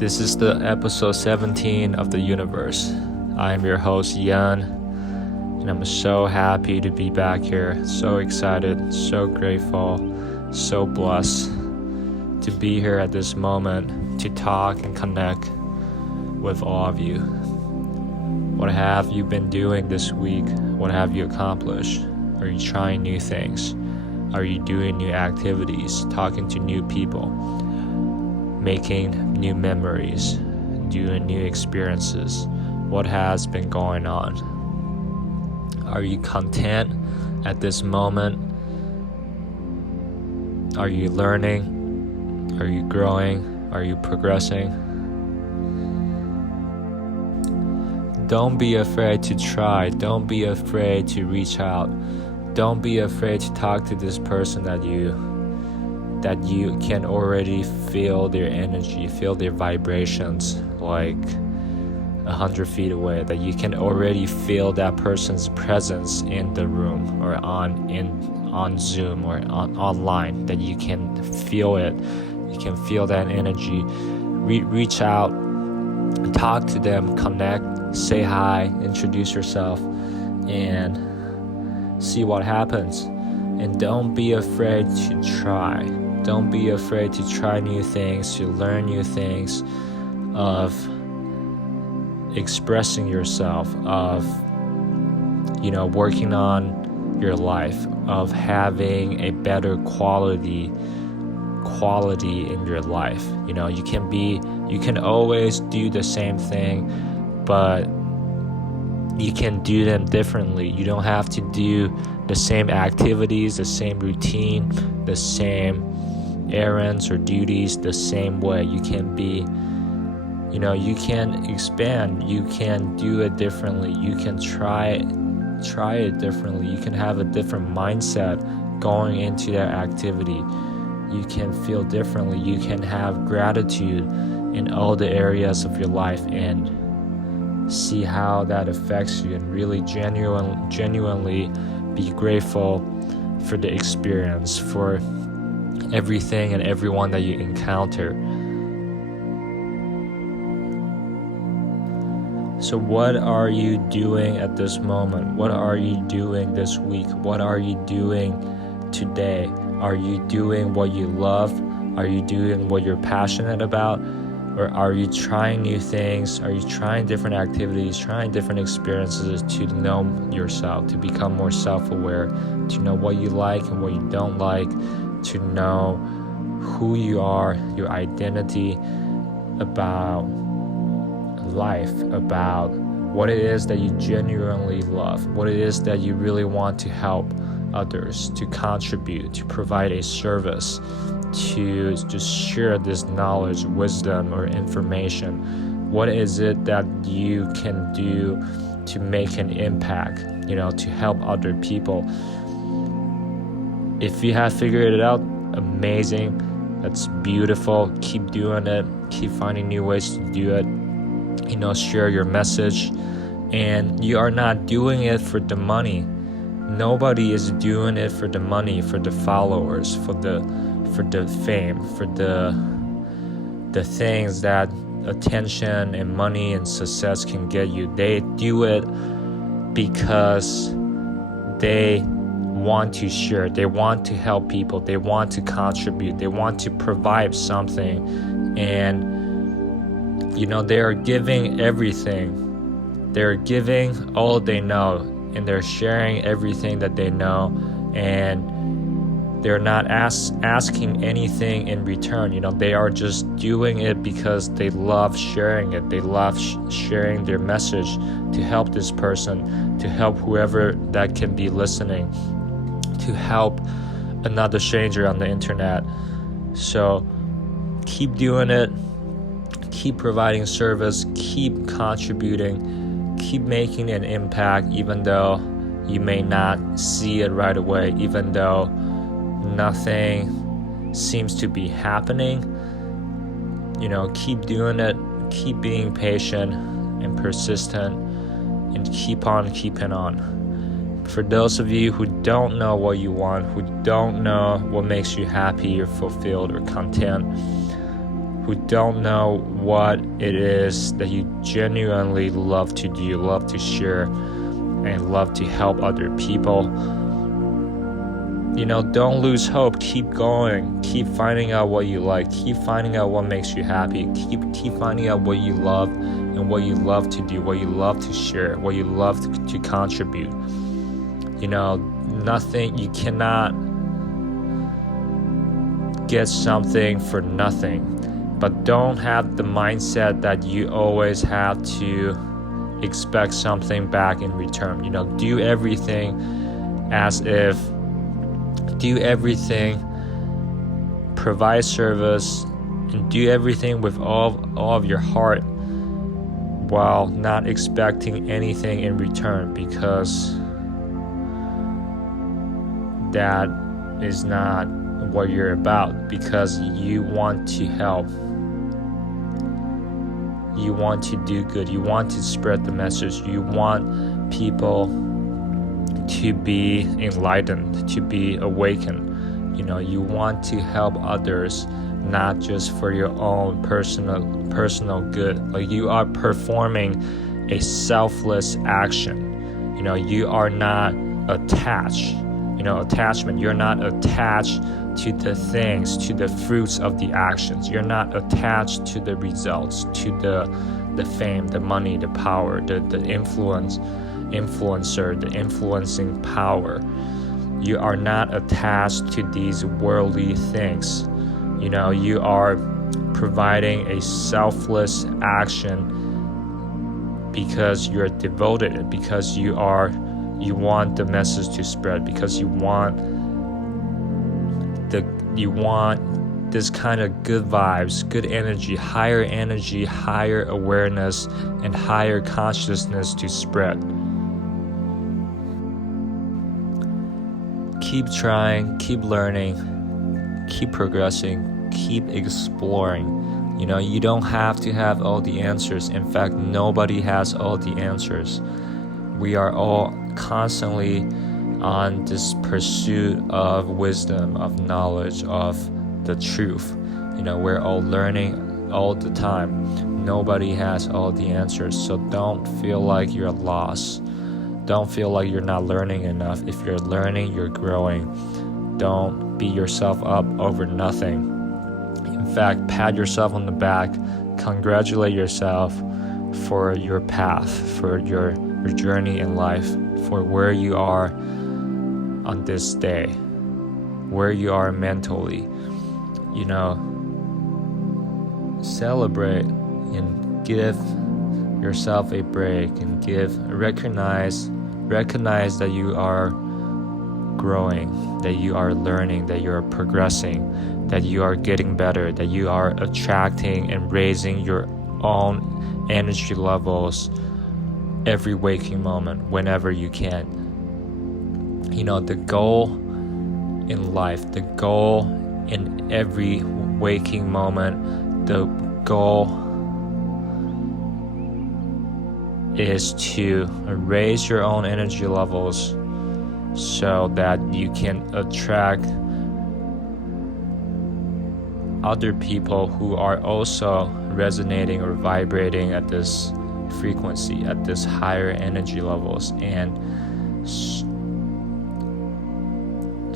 This is the episode 17 of the Yuniverse. I am your host, Yan, and I'm so happy to be back here. So excited, so grateful, so blessed to be here at this moment to talk and connect with all of you. What have you been doing this week? What have you accomplished? Are you trying new things? Are you doing new activities, talking to new people, making new memories, doing new experiences? What has been going on? Are you content at this moment? Are you learning? Are you growing? Are you progressing? Don't be afraid to try. Don't be afraid to reach out. Don't be afraid to talk to this person that you can already feel their energy, feel their vibrations like 100 feet away, that you can already feel that person's presence in the room or on Zoom or online, that you can feel it. You can feel that energy. Reach out, talk to them, connect, say hi, introduce yourself, and see what happens. And don't be afraid to try. Don't be afraid to try new things, to learn new things, of expressing yourself, of working on your life, of having a better quality in your life. You can always do the same thing, but you can do them differently. You don't have to do the same activities, the same routine, the same errands or duties the same way. You can you can expand, you can do it differently, you can try it differently, you can have a different mindset going into that activity. You can feel differently, you can have gratitude in all the areas of your life and see how that affects you, and really genuinely be grateful for the experience, for everything and everyone that you encounter. So what are you doing at this moment? What are you doing this week? What are you doing today? Are you doing what you love? Are you doing what you're passionate about? Or are you trying new things? Are you trying different activities, trying different experiences to know yourself, to become more self-aware, to know what you like and what you don't like, to know who you are, your identity, about life, about what it is that you genuinely love, what it is that you really want to help others, to contribute, to provide a service, to just share this knowledge, wisdom, or information. What is it that you can do to make an impact, to help other people? If you have figured it out, amazing. That's beautiful. Keep doing it. Keep finding new ways to do it. Share your message. And you are not doing it for the money. Nobody is doing it for the money, for the followers, for the fame, for the things that attention and money and success can get you. They do it because they want to share, they want to help people, they want to contribute, they want to provide something, and they are giving everything. They're giving all they know, and they're sharing everything that they know, and they're not asking anything in return. They are just doing it because they love sharing it. They love sharing their message to help this person, to help whoever that can be listening, to help another stranger on the internet. So keep doing it. Keep providing service. Keep contributing. Keep making an impact, even though you may not see it right away, even though nothing seems to be happening. Keep doing it, keep being patient and persistent, and keep on keeping on. For those of you who don't know what you want, who don't know what makes you happy or fulfilled or content, who don't know what it is that you genuinely love to do, love to share, and love to help other people. Don't lose hope. Keep going. Keep finding out what you like. Keep finding out what makes you happy. Keep finding out what you love and what you love to do, what you love to share, what you love to contribute. Nothing, you cannot get something for nothing. But don't have the mindset that you always have to expect something back in return. Do everything provide service, and do everything with all of your heart while not expecting anything in return, because that is not what you're about. Because you want to help, you want to do good, you want to spread the message, you want people to be enlightened, to be awakened. You want to help others, not just for your own personal good. Like, you are performing a selfless action. You are not attached. Attachment. You're not attached to the things, to the fruits of the actions. You're not attached to the results, to the fame, the money, the power, the influencer, the influencing power. You are not attached to these worldly things. You are providing a selfless action because you're devoted, because you want the message to spread, because you want this kind of good vibes, good energy, higher awareness, and higher consciousness to spread. Keep trying, keep learning, keep progressing, keep exploring. You don't have to have all the answers. In fact, nobody has all the answers. We are all constantly on this pursuit of wisdom, of knowledge, of the truth. We're all learning all the time. Nobody has all the answers. So don't feel like you're lost. Don't feel like you're not learning enough. If you're learning, you're growing. Don't beat yourself up over nothing. In fact, pat yourself on the back. Congratulate yourself for your path, for your journey in life, for where you are on this day, where you are mentally. Celebrate and give yourself a break, and recognize that you are growing, that you are learning, that you are progressing, that you are getting better, that you are attracting and raising your own energy levels every waking moment, whenever you can. The goal in life, the goal in every waking moment, the goal is to raise your own energy levels so that you can attract other people who are also resonating or vibrating at this frequency, at this higher energy levels. And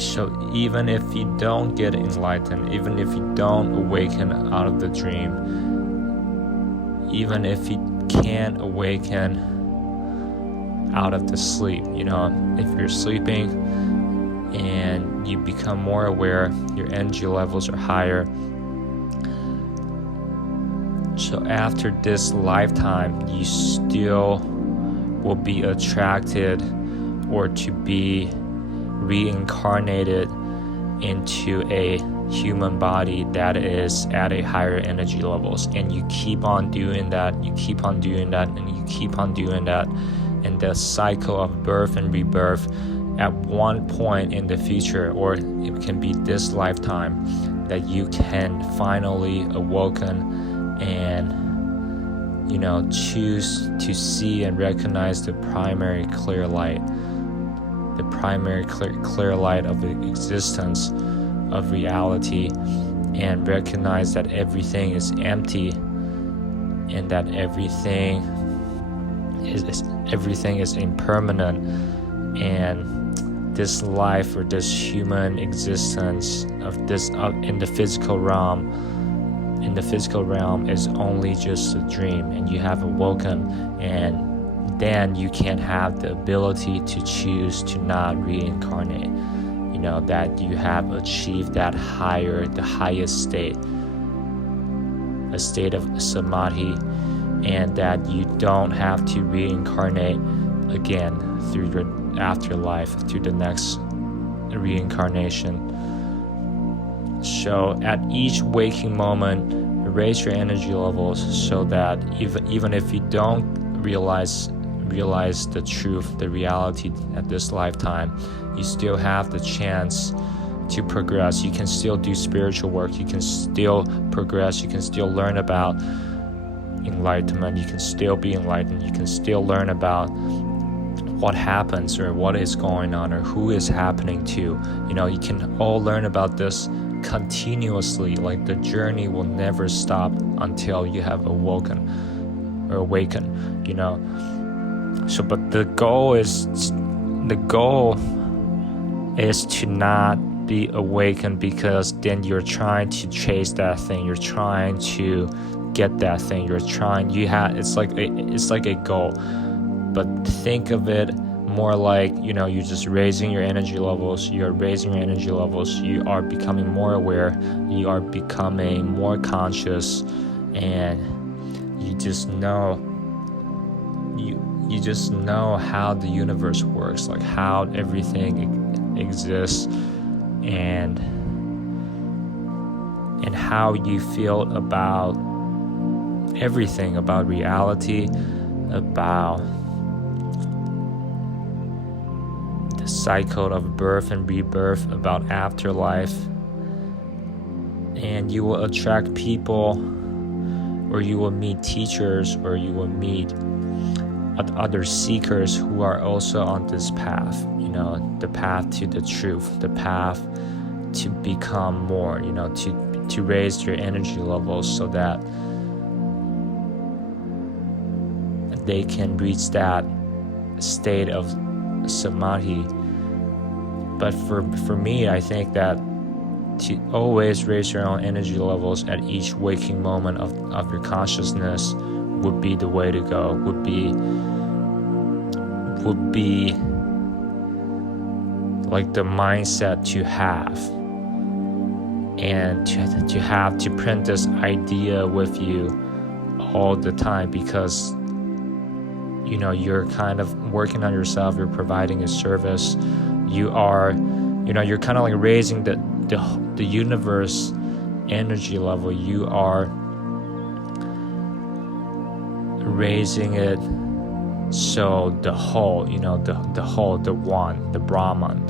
so even if you don't get enlightened, even if you don't awaken out of the dream, even if you can't awaken out of the sleep, if you're sleeping and you become more aware, your energy levels are higher. So after this lifetime, you still will be attracted or to be reincarnated into a human body that is at a higher energy levels, and you keep on doing that, and you keep on doing that, and the cycle of birth and rebirth. At one point in the future, or it can be this lifetime, that you can finally awaken and choose to see and recognize the primary clear light, the primary clear light of the existence, of reality, and recognize that everything is empty, and that everything is impermanent, and this life or this human existence of this in the physical realm is only just a dream, and you have awoken, and then you can have the ability to choose to not reincarnate. That you have achieved the highest state, a state of samadhi, and that you don't have to reincarnate again through your afterlife, through the next reincarnation. So at each waking moment, raise your energy levels so that even if you don't realize the truth, the reality at this lifetime, you still have the chance to progress. You can still do spiritual work. You can still progress. You can still learn about enlightenment. You can still be enlightened. You can still learn about what happens or what is going on or who is happening to. You can all learn about this continuously. Like the journey will never stop until you have awakened. So, but the goal is to not be awakened, because then you're trying to chase that thing. You're trying to get that thing. It's like a goal. But think of it more like, you're just raising your energy levels. You're raising your energy levels. You are becoming more aware. You are becoming more conscious, and you just know how the universe works, like how everything exists, and how you feel about everything, about reality, about the cycle of birth and rebirth, about afterlife. And you will attract people, or you will meet teachers, or you will meet other seekers who are also on this path, the path to the truth, the path to become more, to raise your energy levels so that they can reach that state of samadhi. But for me, I think that to always raise your own energy levels at each waking moment of your consciousness would be the way to go, would be like the mindset to have, and to print this idea with you all the time, because you're kind of working on yourself, you're providing a service, you're kind of like raising the universe energy level. You are raising it so the whole, the one, the Brahman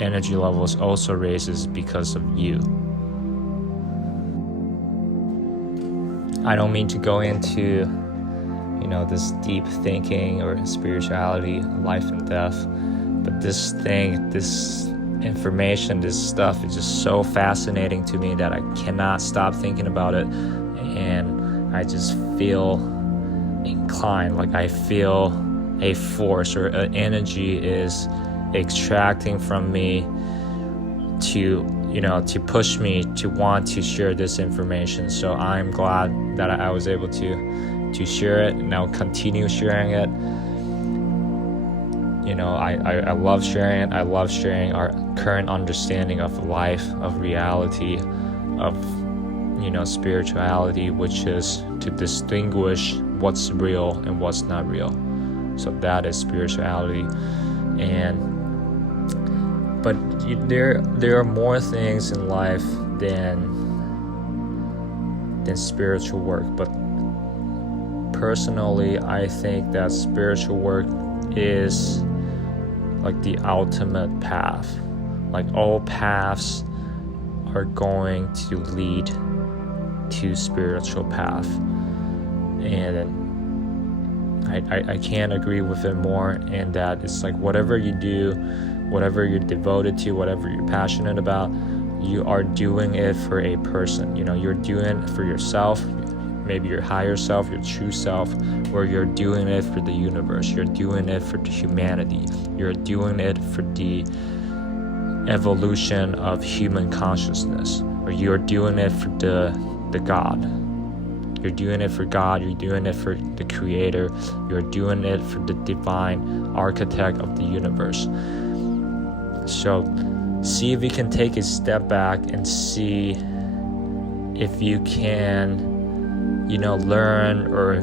energy levels also raises because of you. I don't mean to go into this deep thinking or spirituality, life and death, but this information, this stuff is just so fascinating to me that I cannot stop thinking about it, and I just feel inclined, like I feel a force or an energy is extracting from me to push me to want to share this information. So I'm glad that I was able to share it, and I'll continue sharing it. I love sharing it. I love sharing our current understanding of life, of reality, of spirituality, which is to distinguish what's real and what's not real. So that is spirituality. But there are more things in life than spiritual work. But personally, I think that spiritual work is like the ultimate path. Like all paths are going to lead to spiritual path, and I can't agree with it more. And that it's like whatever you do, whatever you're devoted to, whatever you're passionate about, you are doing it for a person. You're doing it for yourself, maybe your higher self, your true self, or you're doing it for the universe. You're doing it for the humanity. You're doing it for the evolution of human consciousness, or you're doing it for the God. You're doing it for God. You're doing it for the Creator. You're doing it for the divine architect of the universe. So see if you can take a step back and see if you can, learn or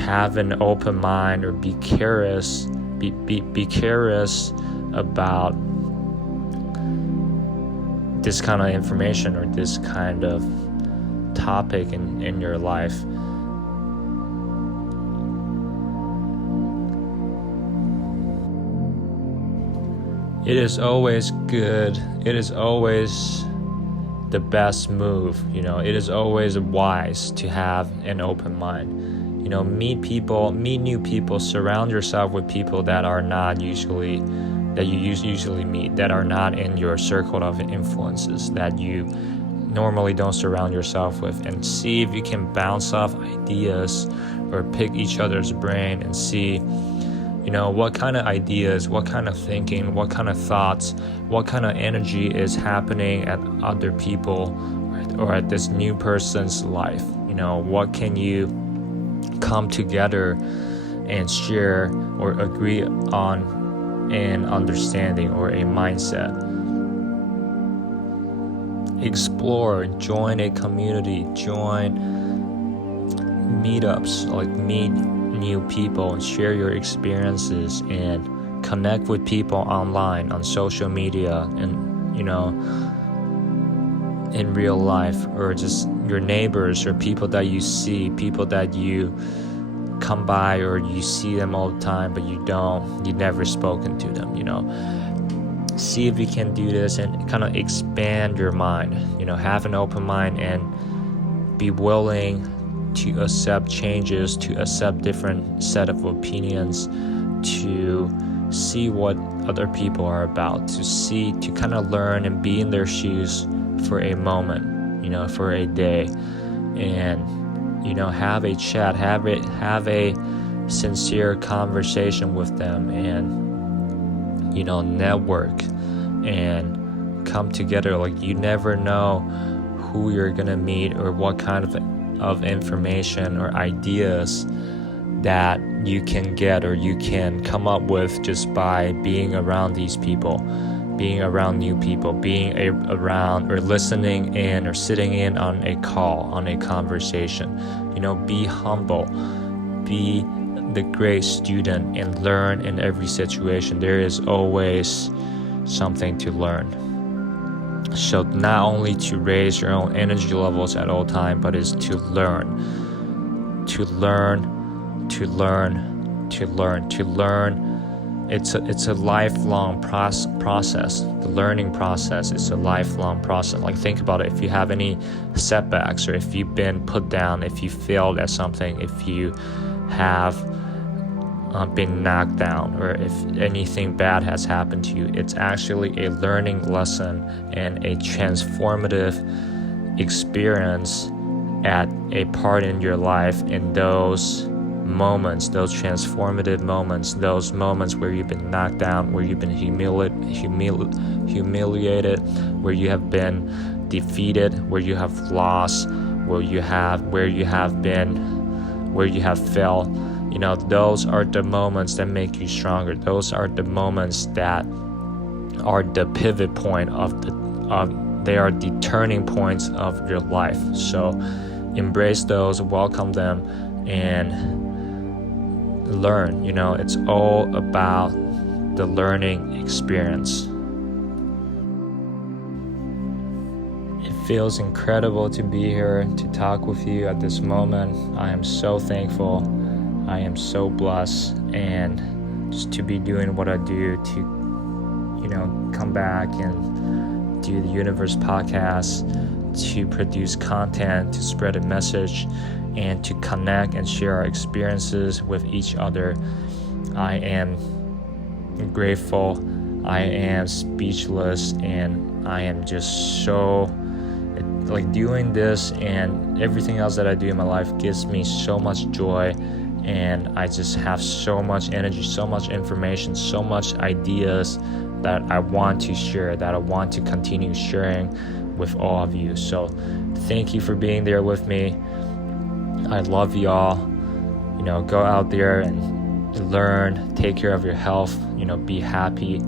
have an open mind, or be curious. Be curious about this kind of information or this kind of topic in your life. It is always good. It is always the best move. It is always wise to have an open mind. Meet new people. Surround yourself with people that you usually meet, that are not in your circle of influences, that you normally don't surround yourself with, and see if you can bounce off ideas or pick each other's brain and see, what kind of ideas, what kind of thinking, what kind of thoughts, what kind of energy is happening at other people or at this new person's life. What can you come together and share or agree on an understanding or a mindset. Explore, join a community, join meetups, meet new people and share your experiences, and connect with people online, on social media, and in real life, or just your neighbors or people that you see, people that you come by or you see them all the time but you've never spoken to them. See if you can do this and kind of expand your mind, have an open mind and be willing to accept changes, to accept different set of opinions, to see what other people are about, to kind of learn and be in their shoes for a moment, for a day, and have a chat, have a sincere conversation with them, and network and come together. You never know who you're gonna meet or what kind of information or ideas that you can get or you can come up with just by being around these people, being around new people, being around or listening in or sitting in on a call, on a conversation. Be humble, be the great student, and learn in every situation. There is always something to learn. So not only to raise your own energy levels at all times, but is to learn. It's a lifelong process. The learning process is a lifelong process. Think about it. If you have any setbacks, or if you've been put down, if you failed at something, if you have been knocked down, or if anything bad has happened to you, it's actually a learning lesson and a transformative experience at a part in your life. In those moments, those transformative moments, those moments where you've been knocked down, where you've been humiliated, where you have been defeated, where you have lost, where you have failed. Those are the moments that make you stronger. Those are the moments that are the pivot point they are the turning points of your life. So embrace those, welcome them, and learn. It's all about the learning experience. It feels incredible to be here to talk with you at this moment. I am so thankful. I am so blessed, and just to be doing what I do, to come back and do the Yuniverse podcast, to produce content, to spread a message, and to connect and share our experiences with each other. I am grateful I am speechless, and I am just so like doing this and everything else that I do in my life gives me so much joy, and I just have so much energy, so much information, so much ideas that I want to share, that I want to continue sharing with all of you. So thank you for being there with me. I love y'all. Go out there and learn, take care of your health, be happy,